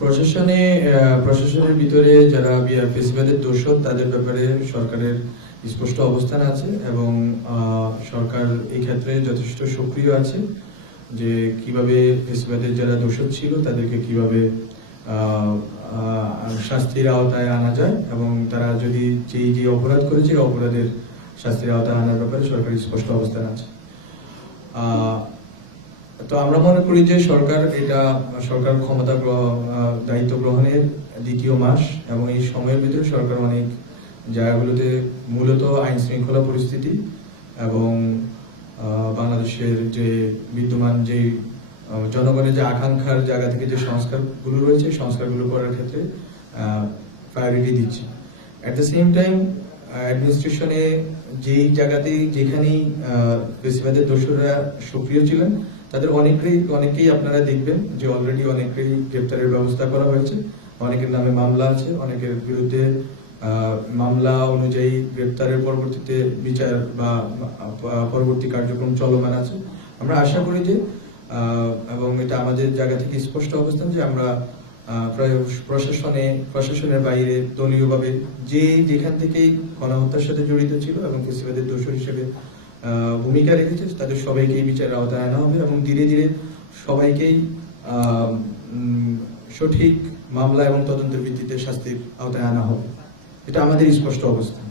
প্রশাসনে প্রশাসনের ভিতরে যারা ফেসিবাদের দোষক তাদের ব্যাপারে সরকারের স্পষ্ট অবস্থান আছে এবং সরকার এই ক্ষেত্রে যথেষ্ট সক্রিয় আছে যে কীভাবে ফেসিবাদের যারা দোষক ছিল, তাদেরকে কীভাবে শাস্তির আওতায় আনা যায় এবং তারা যদি যেই যে অপরাধ করেছে অপরাধের শাস্তির আওতায় আনার ব্যাপারে সরকারের স্পষ্ট অবস্থান আছে। তো আমরা মনে করি যে সরকার এটা, সরকার ক্ষমতা দায়িত্ব গ্রহণের দ্বিতীয় মাস এবং এই সময়ের ভিতরে সরকার অনেক জায়গাগুলোতে মূলত আইন শৃঙ্খলা পরিস্থিতি এবং বাংলাদেশের যে বিদ্যমান যে জনগণের যে আকাঙ্ক্ষার জায়গা থেকে যে সংস্কারগুলো রয়েছে, সংস্কারগুলো করার ক্ষেত্রে প্রায়োরিটি দিচ্ছে। অ্যাট দ্য সেম টাইম অ্যাডমিনিস্ট্রেশনে যেই জায়গাতেই যেখানেই বেশিরভাগের দোষরা সক্রিয় ছিলেন তাদের অনেকেই অনেকেই আপনারা দেখবেন যে অলরেডি অনেকেই গ্রেপ্তারের ব্যবস্থা করা হয়েছে। অনেকের নামে মামলা আছে, অনেকের বিরুদ্ধে মামলা অনুযায়ী গ্রেপ্তারের পরবর্তীতে বিচার বা পরবর্তী কার্যক্রম চলমান আছে। আমরা আশা করি যে এবং এটা আমাদের জায়গা থেকে স্পষ্ট অবস্থান যে আমরা প্রশাসনে, প্রশাসনের বাইরে দলীয়ভাবে যে যেখান থেকেই গণহত্যার সাথে জড়িত ছিল এবং কৃষিবাদের দোষ হিসেবে ভূমিকা রেখেছে, তাদের সবাইকেই বিচারের আওতায় আনা হবে এবং ধীরে ধীরে সবাইকেই সঠিক মামলা এবং তদন্তের ভিত্তিতে শাস্তির আওতায় আনা হবে। এটা আমাদের স্পষ্ট অবস্থা।